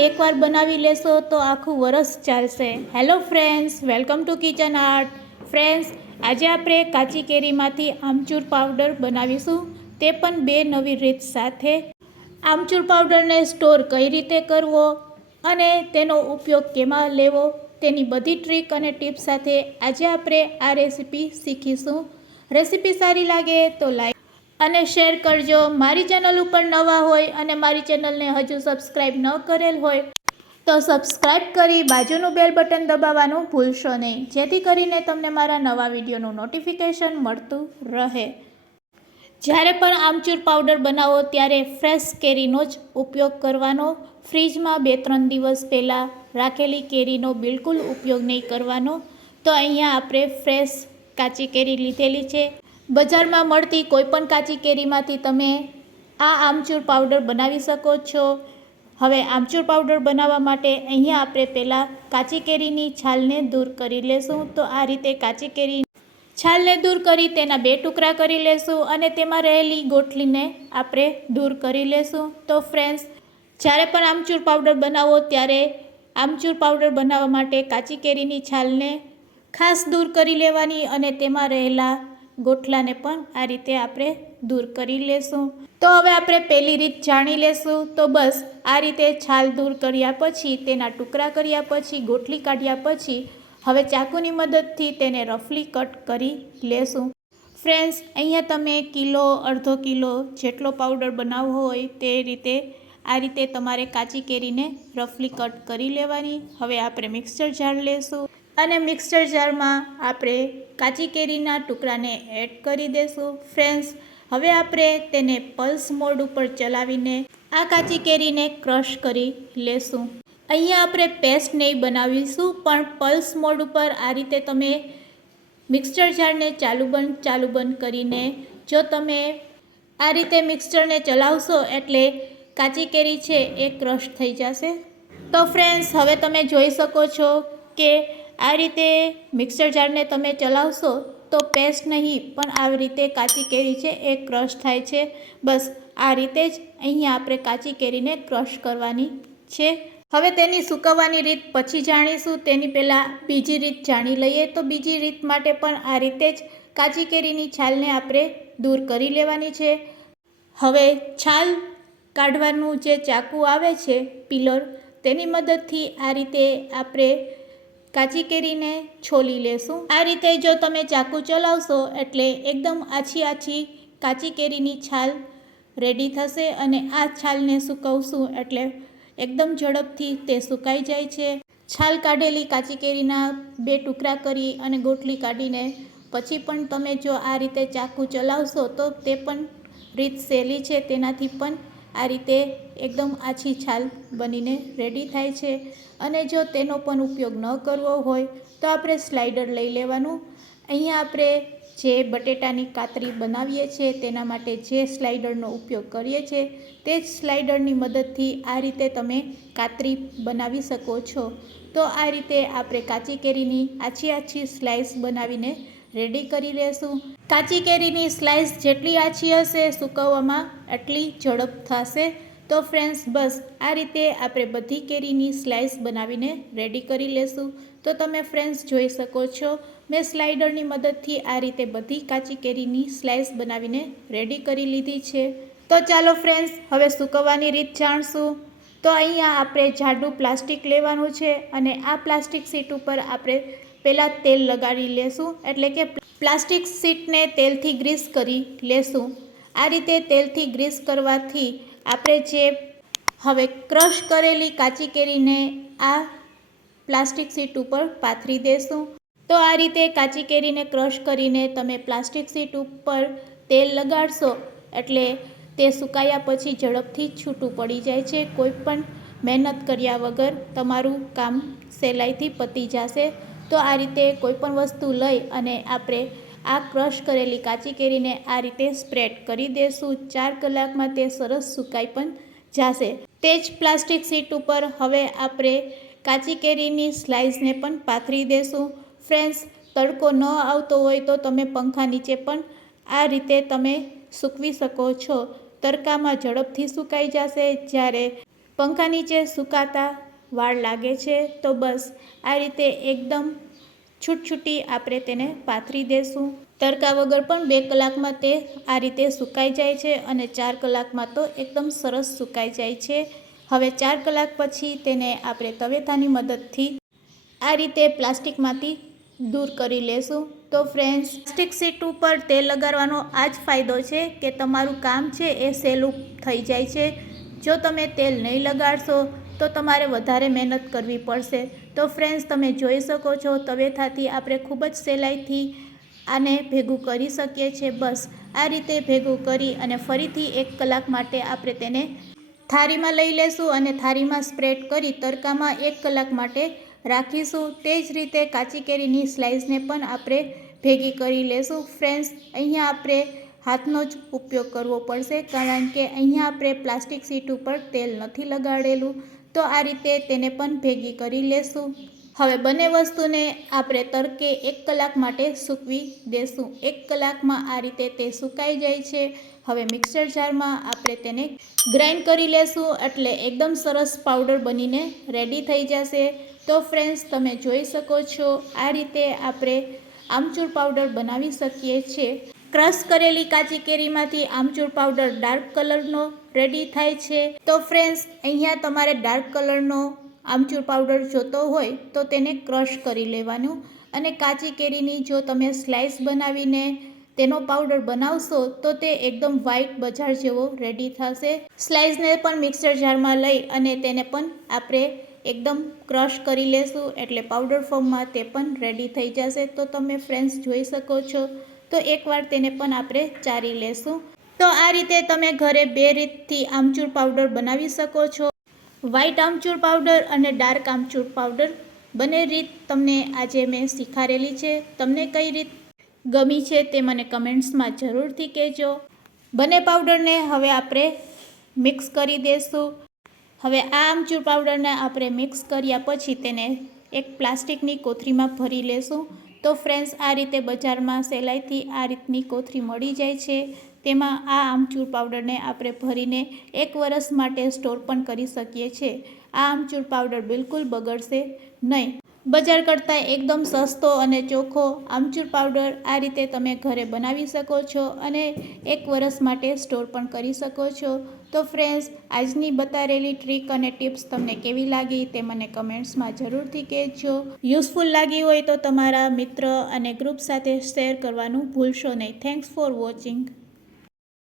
એકવાર બનાવી લેશો તો આખું વરસ ચાલશે. Hello friends welcome to kitchen art friends આજે આપણે કાચી કેરીમાંથી આમચૂર પાવડર બનાવીશું. તે પણ બે નવી રીત સાથે. આમચૂર પાવડરને સ્ટોર કઈ રીતે કરવો અને તેનો ઉપયોગ કેમાં લેવો તેની બધી ટ્રીક અને ટીપ સાથે આજે આપણે આ રેસીપી શીખીશું. રેસીપી સારી લાગે તો લાઈક અને શેર કરજો. મારી ચેનલ ઉપર નવા હોય અને મારી ચેનલને હજુ સબસ્ક્રાઈબ ન કરેલ હોય, તો સબસ્ક્રાઈબ કરી બાજુનું બેલ બટન દબાવવાનું ભૂલશો નહીં. જેથી કરીને તમને મારા નવા વિડીયોનું નોટિફિકેશન મળતું રહે. જ્યારે પણ આમચૂર પાવડર બનાવો, ત્યારે ફ્રેશ કેરીનો જ ઉપયોગ કરવાનો. ફ્રીજમાં બે ત્રણ દિવસ પહેલાં રાખેલી કેરીનો બિલકુલ ઉપયોગ નહીં કરવાનો. તો અહીંયા આપણે ફ્રેશ કાચી કેરી લીધેલી છે. બજારમાં મળતી કોઈપણ કાચી કેરીમાંથી તમે આ આમચૂર પાવડર બનાવી શકો છો. હવે આમચૂર પાવડર બનાવવા માટે અહીંયા આપણે પહેલાં કાચી કેરીની છાલને દૂર કરી લેશું. તો આ રીતે કાચી કેરી છાલને દૂર કરી તેના બે ટુકડા કરી લેશું અને તેમાં રહેલી ગોઠલીને આપણે દૂર કરી લેશું. તો ફ્રેન્ડ્સ, જ્યારે પણ આમચૂર પાવડર બનાવો ત્યારે આમચૂર પાવડર બનાવવા માટે કાચી કેરીની છાલને ખાસ દૂર કરી લેવાની અને તેમાં રહેલા ગોઠલાને પણ આ રીતે આપણે દૂર કરી લેશું. તો હવે આપણે પહેલી રીત જાણી લેશું. તો બસ, આ રીતે છાલ દૂર કર્યા પછી, તેના ટુકડા કર્યા પછી, ગોઠલી કાઢ્યા પછી, હવે ચાકુની મદદથી તેને રફલી કટ કરી લેશું. ફ્રેન્ડ્સ, અહીંયા તમે કિલો, અડધો કિલો જેટલો પાવડર બનાવવો હોય તે રીતે આ રીતે તમારે કાચી કેરીને રફલી કટ કરી લેવાની. હવે આપણે મિક્સર જાર લેશું. અને મિક્સર જારમાં આપણે કાચી કેરીના ટુકડાને એડ કરી દેશું. ફ્રેન્ડ્સ, હવે આપણે તેને પલ્સ મોડ ઉપર ચલાવીને આ કાચી કેરીને ક્રશ કરી લેશું. અહીંયા આપણે પેસ્ટ નહીં બનાવીશું, પણ પલ્સ મોડ ઉપર આ રીતે તમે મિક્સર જારને ચાલુ બંધ ચાલુ બંધ કરીને જો તમે આ રીતે મિક્સરને ચલાવશો એટલે કાચી કેરી છે એ ક્રશ થઈ જશે. તો ફ્રેન્ડ્સ, હવે તમે જોઈ શકો છો કે આ રીતે મિક્સર જારને તમે ચલાવશો તો પેસ્ટ નહીં, પણ આવી રીતે કાચી કેરી છે એ ક્રશ થાય છે. બસ, આ રીતે જ અહીંયા આપણે કાચી કેરીને ક્રશ કરવાની છે. હવે તેની સૂકવવાની રીત પછી જાણીશું. તેની પહેલાં બીજી રીત જાણી લઈએ તો બીજી રીત માટે પણ આ રીતે જ કાચી કેરીની છાલને આપણે દૂર કરી લેવાની છે. હવે છાલ કાઢવાનું જે ચાકુ આવે છે, પિલર, તેની મદદથી આ રીતે આપણે કાચી કેરીને છોલી લેશું. આ રીતે જો તમે ચાકુ ચલાવશો એટલે એકદમ આછી આછી કાચી કેરીની છાલ રેડી થશે અને આ છાલને સૂકવશું એટલે એકદમ ઝડપથી તે સુકાઈ જાય છે. છાલ કાઢેલી કાચી કેરીના બે ટુકડા કરી અને ગોટલી કાઢીને પછી પણ તમે જો આ રીતે ચાકુ ચલાવશો તો તે પણ રીત સહેલી છે. તેનાથી પણ આ રીતે એકદમ આછી છાલ બનીને રેડી થાય છે. અને જો તેનો પણ ઉપયોગ ન કરવો હોય, તો આપણે સ્લાઇડર લઈ લેવાનું. અહીંયા આપણે જે બટેટાની કાતરી બનાવીએ છીએ, તેના માટે જે સ્લાઇડરનો ઉપયોગ કરીએ છીએ, તે જ સ્લાઇડરની મદદથી આ રીતે તમે કાતરી બનાવી શકો છો. તો આ રીતે આપણે કાચી કેરીની આછી આછી સ્લાઇસ બનાવીને રેડી કરી લેશું. કાચી કેરીની સ્લાઇસ જેટલી આછી હશે સૂકવવામાં એટલી ઝડપ થશે. તો ફ્રેન્ડ્સ બસ આ રીતે આપણે બધી કેરીની સ્લાઇસ બનાવીને રેડી કરી લેશું. તો તમે ફ્રેન્ડ્સ જોઈ શકો છો, મેં સ્લાઇડરની મદદથી આ રીતે બધી કાચી કેરીની સ્લાઇસ બનાવીને રેડી કરી લીધી છે. તો ચાલો ફ્રેન્ડ્સ હવે સૂકવવાની રીત જાણશું. તો અહીંયા આપણે જાડું પ્લાસ્ટિક લેવાનું છે અને આ પ્લાસ્ટિક સીટ ઉપર આપણે પહેલાં તેલ લગાડી લેશું. એટલે કે પ્લાસ્ટિક સીટને તેલથી ગ્રીસ કરી લેશું. આ રીતે તેલથી ગ્રીસ કરવાથી આપણે જે હવે ક્રશ કરેલી કાચી કેરીને આ પ્લાસ્ટિક સીટ ઉપર પાથરી દેશું. તો આ રીતે કાચી કેરીને ક્રશ કરીને તમે પ્લાસ્ટિક સીટ ઉપર તેલ લગાડશો એટલે તે સુકાયા પછી ઝડપથી છૂટું પડી જાય છે. કોઈ પણ મહેનત કર્યા વગર તમારું કામ સહેલાઈથી પતી જશે. તો આ રીતે કોઈ પણ વસ્તુ લઈ અને આપણે આ ક્રશ કરેલી કાચી કેરીને આ રીતે સ્પ્રેડ કરી દેશું. ચાર કલાકમાં તે સરસ સુકાઈ પણ જશે. તે જ પ્લાસ્ટિક સીટ ઉપર હવે આપણે કાચી કેરીની સ્લાઇસને પણ પાથરી દેશું. ફ્રેન્ડ્સ, તડકો ન આવતો હોય તો તમે પંખા નીચે પણ આ રીતે તમે સૂકવી શકો છો. તડકામાં ઝડપથી સુકાઈ જશે. જ્યારે પંખા નીચે સુકાતા વાળ લાગે છે, તો બસ આ રીતે એકદમ છૂટછૂટી આપણે તેને પાથરી દેશું. તડકા વગર પણ બે કલાકમાં તે આ રીતે સુકાઈ જાય છે અને ચાર કલાકમાં તો એકદમ સરસ સુકાઈ જાય છે. હવે ચાર કલાક પછી તેને આપણે તવેથાની મદદથી આ રીતે પ્લાસ્ટિકમાંથી દૂર કરી લેશું. તો ફ્રેન્ડ્સ પ્લાસ્ટિક સીટ ઉપર તેલ લગાડવાનો આ જ ફાયદો છે કે તમારું કામ છે એ સહેલું થઈ જાય છે. જો તમે તેલ નહીં લગાડશો, તો તમારે વધારે મહેનત કરવી પડશે. તો ફ્રેન્ડ્સ તમે જોઈ શકો છો, તવેથાથી આપણે ખૂબ જ સહેલાઈથી આને ભેગું કરી શકીએ છીએ. બસ, આ રીતે ભેગું કરી અને ફરીથી એક કલાક માટે આપણે તેને થાળીમાં લઈ લેશું અને થાળીમાં સ્પ્રેડ કરી તડકામાં એક કલાક માટે રાખીશું. તે જ રીતે કાચી કેરીની સ્લાઇસને પણ આપણે ભેગી કરી લેશું. ફ્રેન્ડ્સ અહીંયા આપણે હાથનો જ ઉપયોગ કરવો પડશે, કારણ કે અહીંયા આપણે પ્લાસ્ટિક સીટ ઉપર તેલ નથી લગાડેલું. તો આ રીતે તેને પણ ભેગી કરી લેશું. હવે બંને વસ્તુને આપણે તડકે એક કલાક માટે સૂકવી દેશું. એક કલાકમાં આ રીતે તે સુકાઈ જાય છે. હવે મિક્સર જારમાં આપણે તેને ગ્રાઇન્ડ કરી લેશું, એટલે એકદમ સરસ પાવડર બનીને રેડી થઈ જશે. તો ફ્રેન્ડ્સ તમે જોઈ શકો છો, આ રીતે આપણે આમચૂર પાવડર બનાવી શકીએ છીએ. ક્રશ કરેલી કાચી કેરીમાંથી આમચૂર પાવડર ડાર્ક કલરનો રેડી થાય છે. તો ફ્રેન્ડ્સ અહીંયા તમારે ડાર્ક કલરનો આમચૂર પાવડર જોતો હોય, તો તેને ક્રશ કરી લેવાનું. અને કાચી કેરીની જો તમે સ્લાઇસ બનાવીને તેનો પાવડર બનાવશો, તો તે એકદમ વ્હાઇટ બજાર જેવો રેડી થશે. સ્લાઇસને પણ મિક્સર જારમાં લઈ અને તેને પણ આપણે એકદમ ક્રશ કરી લેશું, એટલે પાવડર ફોર્મમાં તે પણ રેડી થઈ જશે. તો તમે ફ્રેન્ડ્સ જોઈ શકો છો. તો એકવાર તેને પણ આપણે ચારી લેશું. તો આ રીતે તમે ઘરે બે રીતથી આમચૂર પાવડર બનાવી શકો છો. વ્હાઈટ આમચૂર પાવડર અને ડાર્ક આમચૂર પાવડર બંને રીત તમને આજે મેં શીખારેલી છે. તમને કઈ રીત ગમી છે તે મને કમેન્ટ્સમાં જરૂરથી કહેજો. બંને પાવડરને હવે આપણે મિક્સ કરી દઈશું હવે આ આમચૂર પાવડરને આપણે મિક્સ કર્યા પછી તેને એક પ્લાસ્ટિકની કોથળીમાં ભરી લેશું. તો ફ્રેન્ડ્સ, આ રીતે બજારમાં સહેલાઈથી આ રીતની કોથળી મળી જાય છે. તેમાં આ આમચૂર પાવડરને આપણે ભરીને એક વરસ માટે સ્ટોર પણ કરી શકીએ છીએ. આ આમચૂર પાવડર બિલકુલ બગડશે નહીં. બજાર કરતાં એકદમ સસ્તો અને ચોખ્ખો આમચૂર પાવડર આ રીતે તમે ઘરે બનાવી શકો છો અને એક વરસ માટે સ્ટોર પણ કરી શકો છો. તો ફ્રેન્ડ્સ, આજની બતાવેલી ટ્રીક અને ટિપ્સ તમને કેવી લાગી તે મને કમેન્ટ્સમાં જરૂરથી કહેજો. યુઝફુલ લાગી હોય તો તમારા મિત્ર અને ગ્રુપ સાથે શેર કરવાનું ભૂલશો નહીં. Thanks for watching.